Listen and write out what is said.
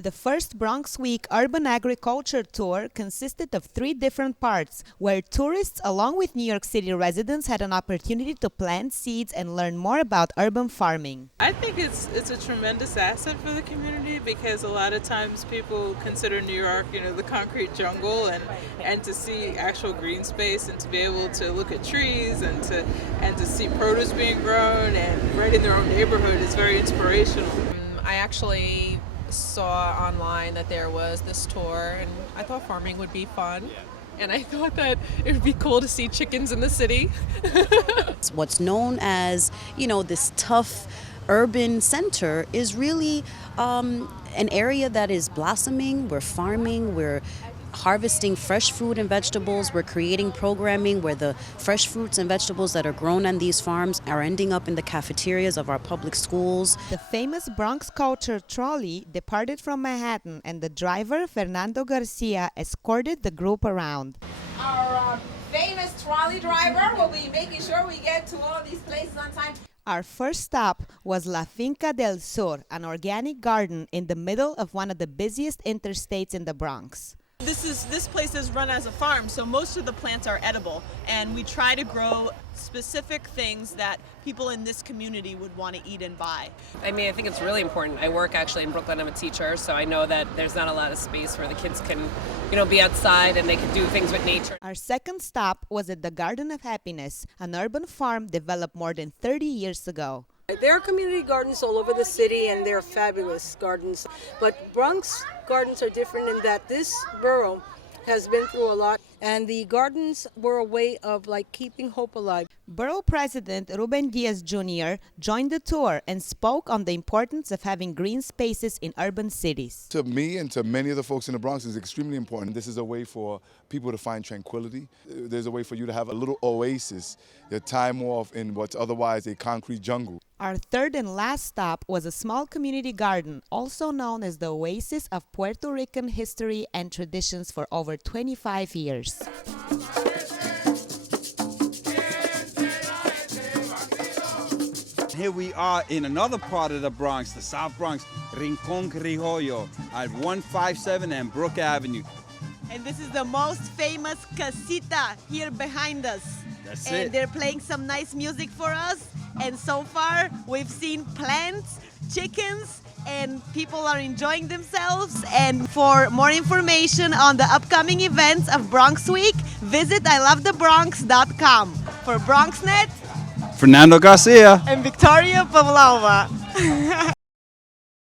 The first Bronx Week Urban Agriculture Tour consisted of 3 different parts, where tourists along with New York City residents had an opportunity to plant seeds and learn more about urban farming. I think it's a tremendous asset for the community because a lot of times people consider New York, the concrete jungle, and to see actual green space and to be able to look at trees and to see produce being grown and right in their own neighborhood is very inspirational. I actually saw online that there was this tour, and I thought farming would be fun. And I thought that it would be cool to see chickens in the city. What's known as, this tough urban center is really an area that is blossoming. We're farming, we're harvesting fresh fruit and vegetables. We're creating programming where the fresh fruits and vegetables that are grown on these farms are ending up in the cafeterias of our public schools. The famous Bronx Culture Trolley departed from Manhattan, and the driver, Fernando Garcia, escorted the group around. Our famous trolley driver will be making sure we get to all of these places on time. Our first stop was La Finca del Sur, an organic garden in the middle of one of the busiest interstates in the Bronx. This place is run as a farm, so most of the plants are edible, and we try to grow specific things that people in this community would want to eat and buy. I think it's really important. I work actually in Brooklyn. I'm a teacher, so I know that there's not a lot of space where the kids can, be outside and they can do things with nature. Our second stop was at the Garden of Happiness, an urban farm developed more than 30 years ago. There are community gardens all over the city, and they're fabulous gardens. But Bronx gardens are different in that this borough has been through a lot, and the gardens were a way of keeping hope alive. Borough President Ruben Diaz Jr. joined the tour and spoke on the importance of having green spaces in urban cities. To me and to many of the folks in the Bronx, is extremely important. This is a way for people to find tranquility. There's a way for you to have a little oasis, your time off in what's otherwise a concrete jungle. Our third and last stop was a small community garden, also known as the Oasis of Puerto Rican history and traditions for over 25 years. Here we are in another part of the Bronx, the South Bronx, Rincon Criollo, at 157 and Brook Avenue. And this is the most famous casita here behind us. That's and it. They're playing some nice music for us. And so far, we've seen plants, chickens, and people are enjoying themselves. And for more information on the upcoming events of Bronx Week, visit ilovethebronx.com. For BronxNet, Fernando Garcia and Victoria Pavlova.